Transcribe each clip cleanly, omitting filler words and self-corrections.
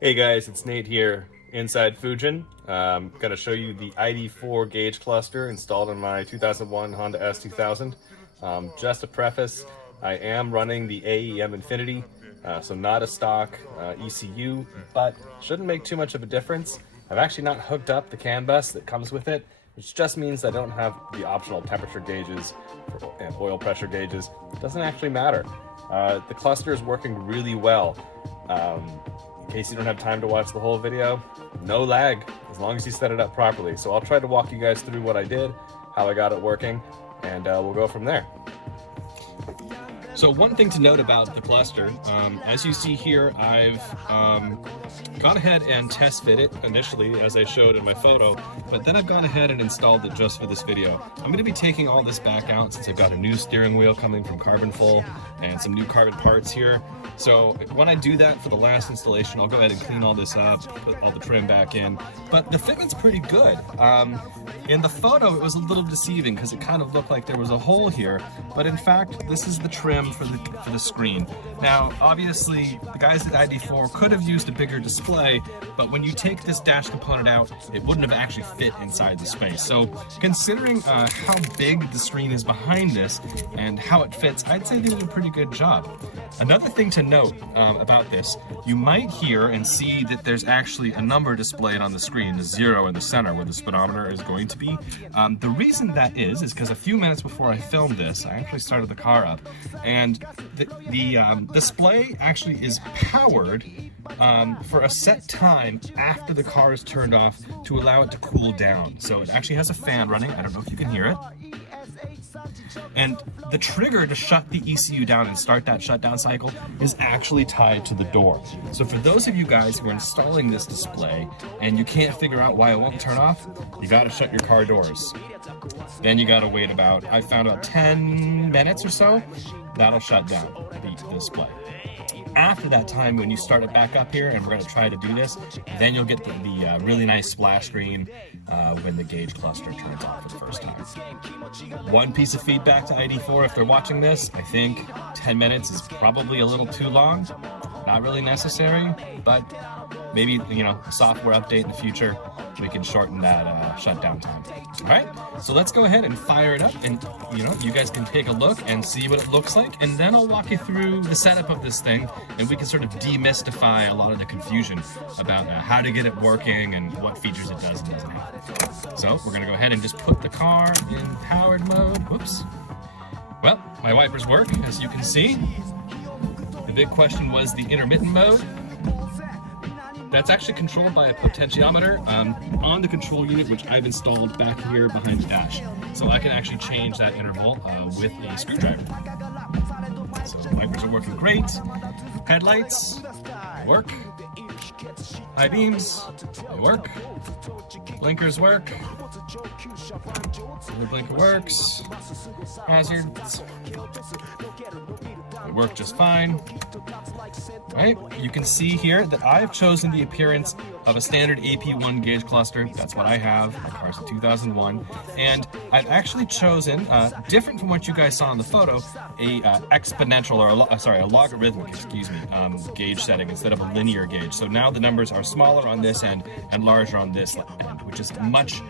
Hey guys, it's Nate here inside Fujin. I'm going to show you the ID4 gauge cluster installed in my 2001 Honda S2000. Just a preface, I am running the AEM Infinity, so not a stock ECU, but shouldn't make too much of a difference. I've actually not hooked up the CAN bus that comes with it, which just means I don't have the optional temperature gauges and oil pressure gauges. It doesn't actually matter. The cluster is working really well. In case you don't have time to watch the whole video, no lag, as long as you set it up properly. So I'll try to walk you guys through what I did, how I got it working, and we'll go from there. So one thing to note about the cluster, as you see here, I've gone ahead and test fit it initially as I showed in my photo, but then I've gone ahead and installed it just for this video. I'm going to be taking all this back out since I've got a new steering wheel coming from Carbon Full and some new carbon parts here. So when I do that for the last installation, I'll go ahead and clean all this up, put all the trim back in, but the fitment's pretty good. In the photo, it was a little deceiving because it kind of looked like there was a hole here, but in fact, this is the trim for the screen. Now, obviously, the guys at ID4 could have used a bigger display, but when you take this dash component out, it wouldn't have actually fit inside the space. So considering how big the screen is behind this and how it fits, I'd say they did a pretty good job. Another thing to note about this, you might hear and see that there's actually a number displayed on the screen, the 0 in the center where the speedometer is going to be. The reason that is because a few minutes before I filmed this, I actually started the car up, and the display actually is powered for a set time after the car is turned off to allow it to cool down. So it actually has a fan running. I don't know if you can hear it. And the trigger to shut the ECU down and start that shutdown cycle is actually tied to the door. So for those of you guys who are installing this display and you can't figure out why it won't turn off, you gotta shut your car doors. Then you gotta wait about, I found about 10 minutes or so, that'll shut down the display. After that time, when you start it back up here, and we're gonna try to do this, then you'll get the really nice splash screen when the gauge cluster turns off for the first time. One piece of feedback to ID4 if they're watching this, I think 10 minutes is probably a little too long. Not really necessary, but maybe, a software update in the future, we can shorten that shutdown time. All right, so let's go ahead and fire it up, and you guys can take a look and see what it looks like, and then I'll walk you through the setup of this thing, and we can sort of demystify a lot of the confusion about how to get it working and what features it does and doesn't have. So we're gonna go ahead and just put the car in powered mode. Whoops. Well, my wipers work, as you can see. The big question was the intermittent mode. That's actually controlled by a potentiometer on the control unit, which I've installed back here behind the dash. So I can actually change that interval with a screwdriver. So the wipers are working great. Headlights work. High beams, they work. Blinkers work. The blinker works. Hazards, they work just fine. Right, you can see here that I've chosen the appearance of a standard AP1 gauge cluster. That's what I have. My car's a 2001, and I've actually chosen, different from what you guys saw in the photo, a exponential or a logarithmic, gauge setting instead of a linear gauge. So now the numbers are smaller on this end and larger on this end, which is much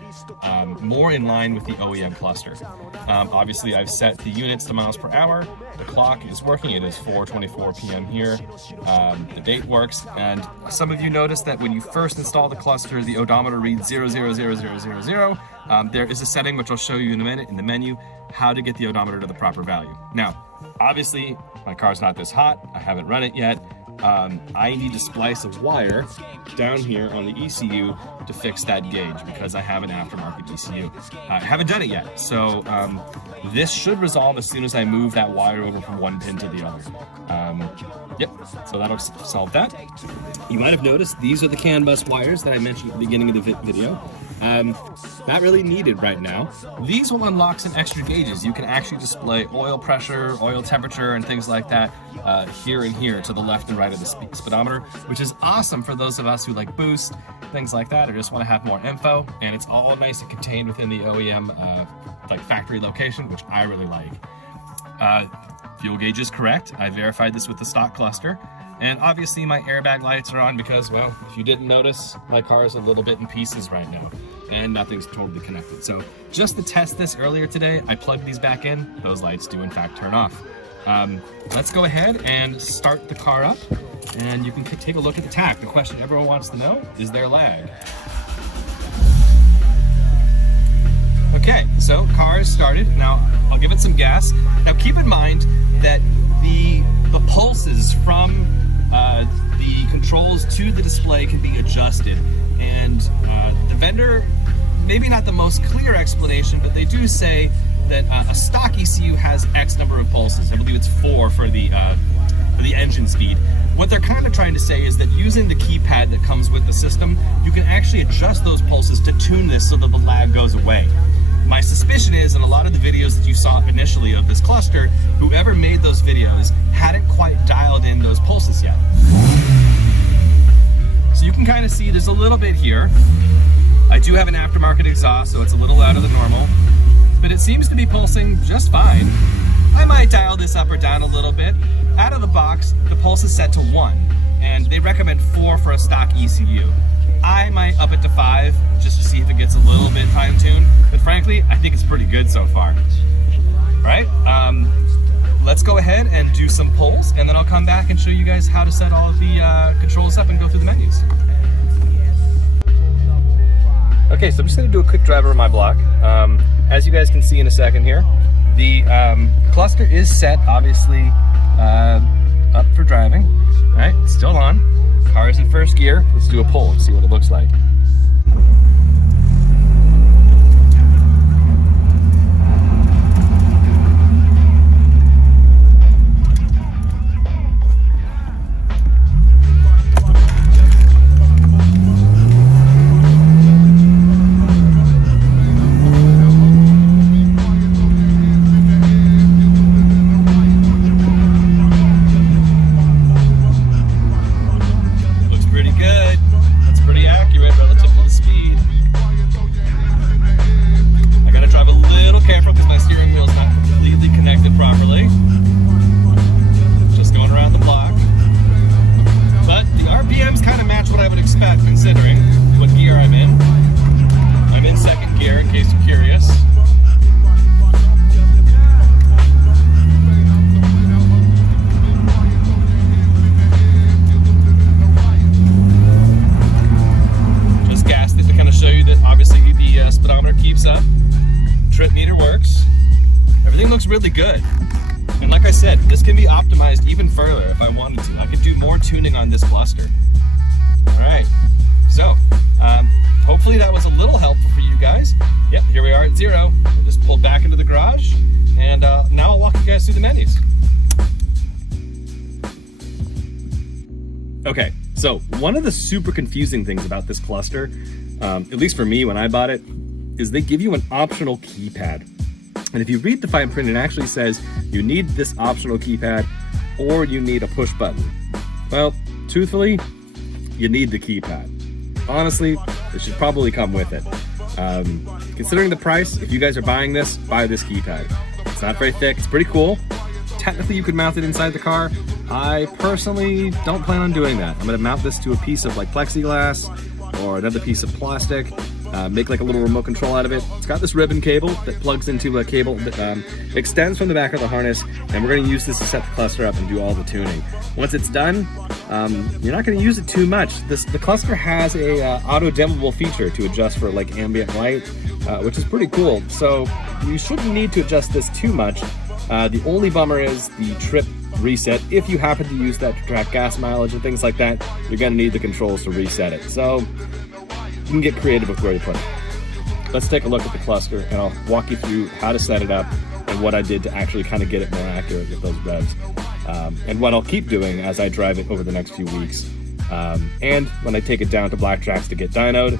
more in line with the OEM cluster. Obviously, I've set the units to miles per hour. The clock is working. It is 4:24 p.m. here. The date works, and some of you noticed that when you first install the cluster, the odometer reads 000000. There is a setting which I'll show you in a minute in the menu, how to get the odometer to the proper value. Now, obviously, my car's not this hot. I haven't run it yet. I need to splice a wire down here on the ECU to fix that gauge because I have an aftermarket ECU. I haven't done it yet, so this should resolve as soon as I move that wire over from one pin to the other. Yep, so that'll solve that. You might have noticed these are the CAN bus wires that I mentioned at the beginning of the video. Not really needed right now. These will unlock some extra gauges. You can actually display oil pressure, oil temperature, and things like that here and here to the left and right of the speedometer, which is awesome for those of us who like boost, things like that, or just want to have more info. And it's all nice and contained within the OEM factory location, which I really like. Fuel gauge is correct. I verified this with the stock cluster. And obviously my airbag lights are on because, well, if you didn't notice, my car is a little bit in pieces right now and nothing's totally connected. So just to test this earlier today, I plugged these back in. Those lights do in fact turn off. Let's go ahead and start the car up and you can take a look at the tach. The question everyone wants to know, is there lag? Okay, so car is started. Now I'll give it some gas. Now keep in mind that the pulses from the controls to the display can be adjusted, and the vendor, maybe not the most clear explanation, but they do say that a stock ECU has X number of pulses. I believe it's 4 for the engine speed. What they're kind of trying to say is that using the keypad that comes with the system, you can actually adjust those pulses to tune this so that the lag goes away. My suspicion is, in a lot of the videos that you saw initially of this cluster, whoever made those videos hadn't quite dialed in those pulses yet. So you can kind of see there's a little bit here. I do have an aftermarket exhaust, so it's a little out of the normal, but it seems to be pulsing just fine. I might dial this up or down a little bit. Out of the box, the pulse is set to 1, and they recommend 4 for a stock ECU. I might up it to 5 just to see if it gets a little bit fine-tuned, but frankly, I think it's pretty good so far. Right? Let's go ahead and do some pulls, and then I'll come back and show you guys how to set all of the controls up and go through the menus. Okay, so I'm just going to do a quick drive over my block. As you guys can see in a second here, the cluster is set, obviously, up for driving. Right? It's still on. Car is in first gear. Let's do a pull and see what it looks like. Considering what gear I'm in. I'm in second gear in case you're curious. Just gassed it to kind of show you that obviously the speedometer keeps up. Trip meter works. Everything looks really good. And like I said, this can be optimized even further if I wanted to. I could do more tuning on this cluster. Alright, so hopefully that was a little helpful for you guys. Yep, here we are at 0. We'll just pull back into the garage, and now I'll walk you guys through the menus. Okay, so one of the super confusing things about this cluster, at least for me when I bought it, is they give you an optional keypad. And if you read the fine print, it actually says you need this optional keypad or you need a push button. Well, truthfully, you need the keypad. Honestly, it should probably come with it. Considering the price, if you guys are buying this, buy this keypad. It's not very thick, it's pretty cool. Technically, you could mount it inside the car. I personally don't plan on doing that. I'm gonna mount this to a piece of like plexiglass or another piece of plastic, make like a little remote control out of it. It's got this ribbon cable that plugs into a cable that extends from the back of the harness, and we're gonna use this to set the cluster up and do all the tuning. Once it's done, you're not gonna use it too much. The cluster has a auto dimmable feature to adjust for like ambient light, which is pretty cool. So you shouldn't need to adjust this too much. The only bummer is the trip reset. If you happen to use that to track gas mileage and things like that, you're gonna need the controls to reset it. So you can get creative with where you put it. Let's take a look at the cluster and I'll walk you through how to set it up and what I did to actually kind of get it more accurate with those revs. And what I'll keep doing as I drive it over the next few weeks. And when I take it down to black tracks to get dynoed,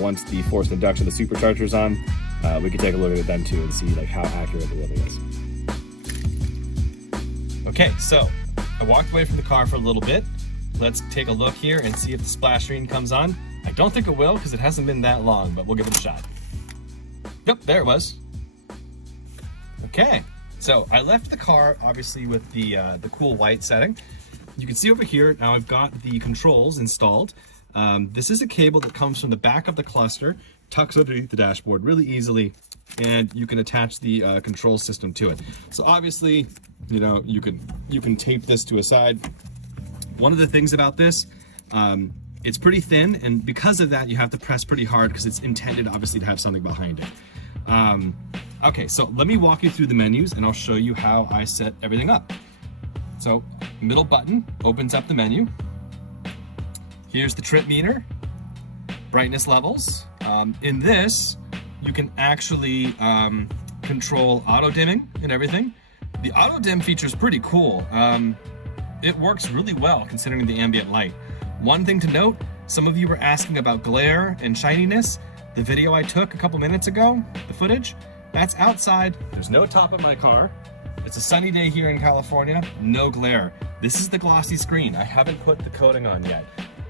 once the forced induction, the supercharger's on, we can take a look at it then too and see like how accurate it really is. Okay, so I walked away from the car for a little bit. Let's take a look here and see if the splash screen comes on. I don't think it will because it hasn't been that long, but we'll give it a shot. Yep, there it was. Okay, so I left the car obviously with the cool white setting. you can see over here, now I've got the controls installed. This is a cable that comes from the back of the cluster, tucks underneath the dashboard really easily, and you can attach the control system to it. So obviously, you know, you can tape this to a side. One of the things about this, it's pretty thin, and because of that, you have to press pretty hard because it's intended, obviously, to have something behind it. Okay, so let me walk you through the menus, and I'll show you how I set everything up. So, middle button opens up the menu. Here's the trip meter, brightness levels. In this, you can actually control auto dimming and everything. The auto dim feature is pretty cool. It works really well considering the ambient light. One thing to note, some of you were asking about glare and shininess. The video I took a couple minutes ago, the footage, that's outside. There's no top of my car. It's a sunny day here in California, no glare. This is the glossy screen. I haven't put the coating on yet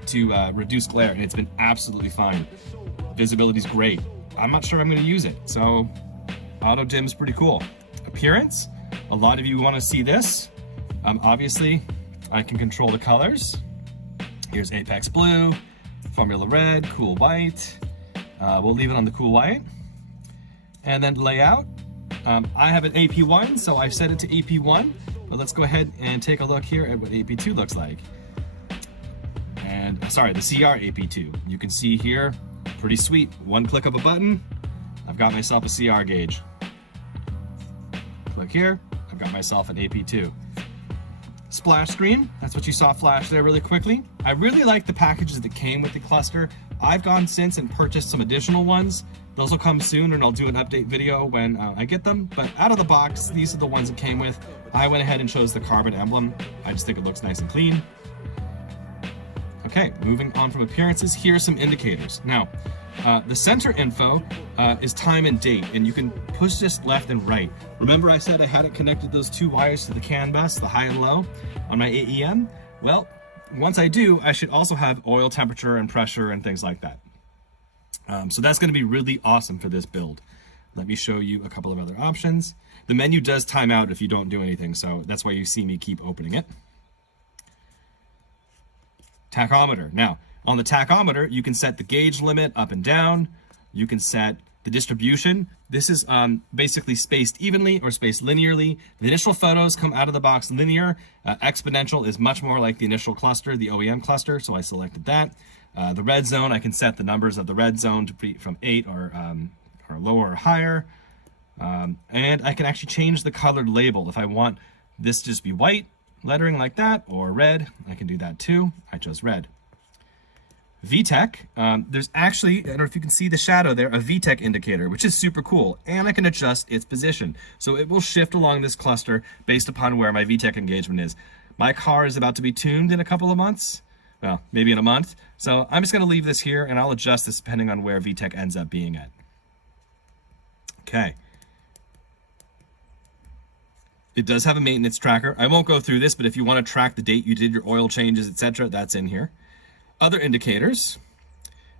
to reduce glare, and it's been absolutely fine. Visibility's great. I'm not sure I'm gonna use it, so auto dim's pretty cool. Appearance, a lot of you wanna see this. Obviously, I can control the colors. Here's Apex Blue, Formula Red, Cool White. We'll leave it on the Cool White. And then layout. I have an AP1, so I've set it to AP1. But let's go ahead and take a look here at what AP2 looks like. And sorry, the CR AP2. You can see here, pretty sweet. One click of a button, I've got myself a CR gauge. Click here, I've got myself an AP2. Splash screen, that's what you saw flash there really quickly. I really like the packages that came with the cluster. I've gone since and purchased some additional ones. Those will come soon, and I'll do an update video when I get them. But out of the box, these are the ones it came with. I went ahead and chose the carbon emblem. I just think it looks nice and clean. Okay, moving on from appearances, here's some indicators. Now, the center info is time and date, and you can push this left and right. Remember I said I hadn't connected those two wires to the CAN bus, the high and low, on my AEM? Well, once I do, I should also have oil temperature and pressure and things like that. So that's gonna be really awesome for this build. Let me show you a couple of other options. The menu does time out if you don't do anything, so that's why you see me keep opening it. Tachometer. Now, on the tachometer, you can set the gauge limit up and down. You can set the distribution. This is basically spaced evenly or spaced linearly. The initial photos come out of the box linear. Exponential is much more like the initial cluster, the OEM cluster, so I selected that. The red zone, I can set the numbers of the red zone to be from 8 or lower or higher. And I can actually change the colored label. If I want this to just be white, lettering like that, or red, I can do that too. I chose red. VTEC, there's actually, I don't know if you can see the shadow there, a VTEC indicator, which is super cool, and I can adjust its position. So it will shift along this cluster based upon where my VTEC engagement is. My car is about to be tuned in a couple of months, well, maybe in a month. So I'm just gonna leave this here, and I'll adjust this depending on where VTEC ends up being at. Okay. It does have a maintenance tracker. I won't go through this, but if you want to track the date you did your oil changes, etc., that's in here. Other indicators,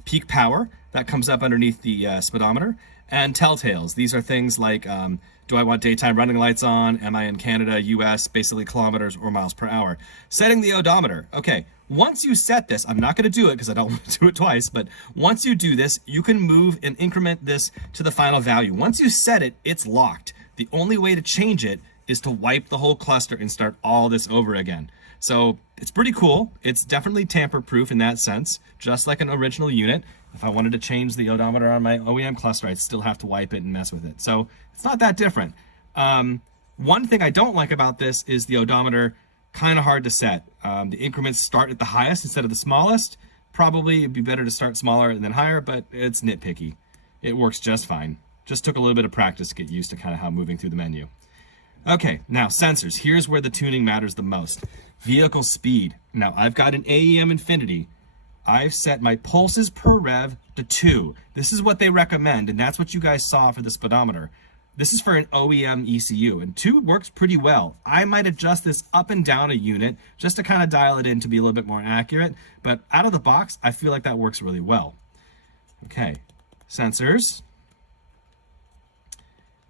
peak power, that comes up underneath the speedometer, and telltales. These are things like, do I want daytime running lights on? Am I in Canada, US, basically kilometers or miles per hour? Setting the odometer. Okay, once you set this, I'm not going to do it because I don't want to do it twice, but once you do this, you can move and increment this to the final value. Once you set it, it's locked. The only way to change it is to wipe the whole cluster and start all this over again. So it's pretty cool. It's definitely tamper-proof in that sense, just like an original unit. If I wanted to change the odometer on my OEM cluster, I'd still have to wipe it and mess with it. So it's not that different. One thing I don't like about this is the odometer, kind of hard to set. The increments start at the highest instead of the smallest. Probably it'd be better to start smaller and then higher, but it's nitpicky. It works just fine. Just took a little bit of practice to get used to kind of how moving through the menu. Okay, now sensors. Here's where the tuning matters the most. Vehicle speed. Now, I've got an AEM Infinity. I've set my pulses per rev to 2. This is what they recommend, and that's what you guys saw for the speedometer. This is for an OEM ECU, and 2 works pretty well. I might adjust this up and down a unit just to kind of dial it in to be a little bit more accurate, but out of the box, I feel like that works really well. Okay, sensors.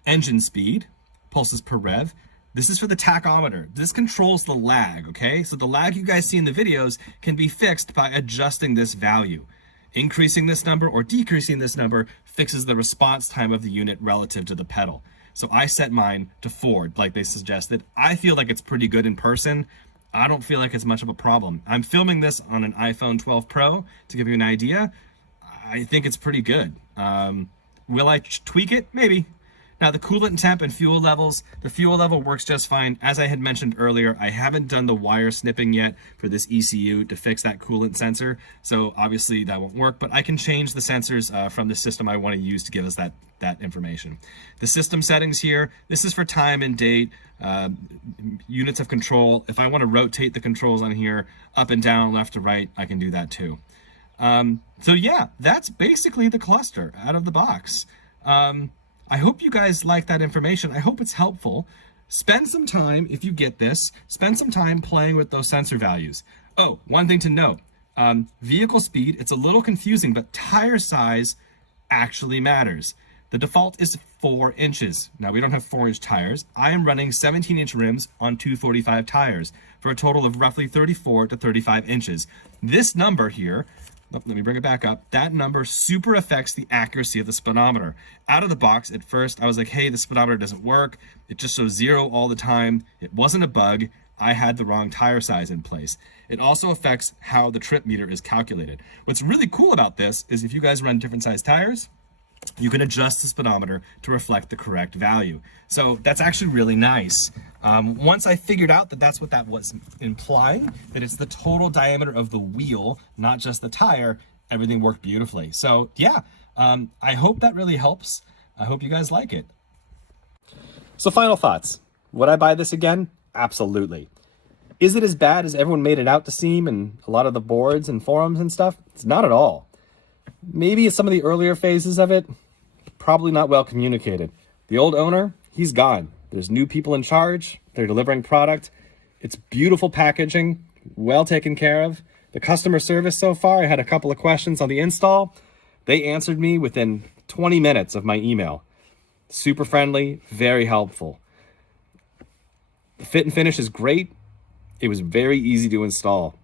Engine speed. Pulses per rev. This is for the tachometer. This controls the lag, okay? So the lag you guys see in the videos can be fixed by adjusting this value. Increasing this number or decreasing this number fixes the response time of the unit relative to the pedal. So I set mine to 4, like they suggested. I feel like it's pretty good in person. I don't feel like it's much of a problem. I'm filming this on an iPhone 12 Pro to give you an idea. I think it's pretty good. Will I tweak it? Maybe. Now the coolant temp and fuel levels, the fuel level works just fine. As I had mentioned earlier, I haven't done the wire snipping yet for this ECU to fix that coolant sensor. So obviously that won't work, but I can change the sensors from the system I want to use to give us that information. The system settings here, this is for time and date, units of control. If I want to rotate the controls on here, up and down, left to right, I can do that too. So yeah, that's basically the cluster out of the box. I hope you guys like that information. I hope it's helpful. Spend some time, if you get this, spend some time playing with those sensor values. Oh, one thing to note, vehicle speed, it's a little confusing, but tire size actually matters. The default is 4 inches. Now we don't have 4-inch tires. I am running 17-inch rims on 245 tires for a total of roughly 34 to 35 inches. This number here, let me bring it back up. That number super affects the accuracy of the speedometer. Out of the box, at first, I was like, hey, the speedometer doesn't work. It just shows 0 all the time. It wasn't a bug. I had the wrong tire size in place. It also affects how the trip meter is calculated. What's really cool about this is if you guys run different size tires, you can adjust the speedometer to reflect the correct value. So that's actually really nice. Once I figured out that that's what that was implying, that it's the total diameter of the wheel, not just the tire, everything worked beautifully. So yeah, I hope that really helps. I hope you guys like it. So final thoughts. Would I buy this again? Absolutely. Is it as bad as everyone made it out to seem in a lot of the boards and forums and stuff? It's not at all. Maybe some of the earlier phases of it, probably not well communicated. The old owner, he's gone. There's new people in charge. They're delivering product. It's beautiful packaging, well taken care of. The customer service so far, I had a couple of questions on the install. They answered me within 20 minutes of my email. Super friendly, very helpful. The fit and finish is great. It was very easy to install.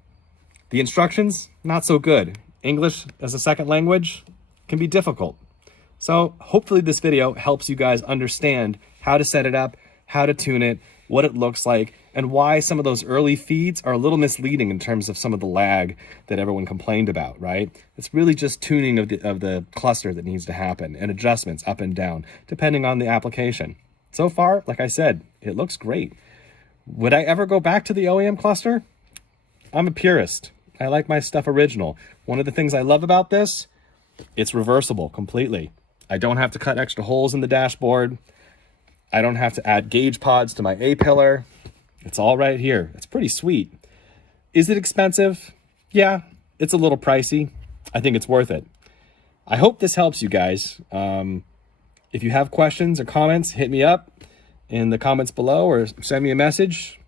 The instructions, not so good. English as a second language can be difficult. So hopefully this video helps you guys understand how to set it up, how to tune it, what it looks like, and why some of those early feeds are a little misleading in terms of some of the lag that everyone complained about, right? It's really just tuning of the cluster that needs to happen and adjustments up and down, depending on the application. So far, like I said, it looks great. Would I ever go back to the OEM cluster? I'm a purist. I like my stuff original. One of the things I love about this, it's reversible completely. I don't have to cut extra holes in the dashboard. I don't have to add gauge pods to my A-pillar. It's all right here. It's pretty sweet. Is it expensive? Yeah, it's a little pricey. I think it's worth it. I hope this helps you guys. If you have questions or comments, hit me up in the comments below or send me a message.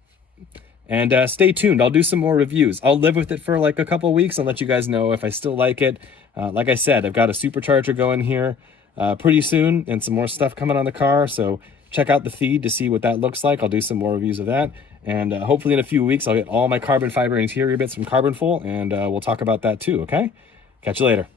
And stay tuned. I'll do some more reviews. I'll live with it for like a couple weeks and let you guys know if I still like it. Like I said, I've got a supercharger going here pretty soon and some more stuff coming on the car. So check out the feed to see what that looks like. I'll do some more reviews of that. And hopefully in a few weeks, I'll get all my carbon fiber interior bits from Carbonful, and we'll talk about that too, okay? Catch you later.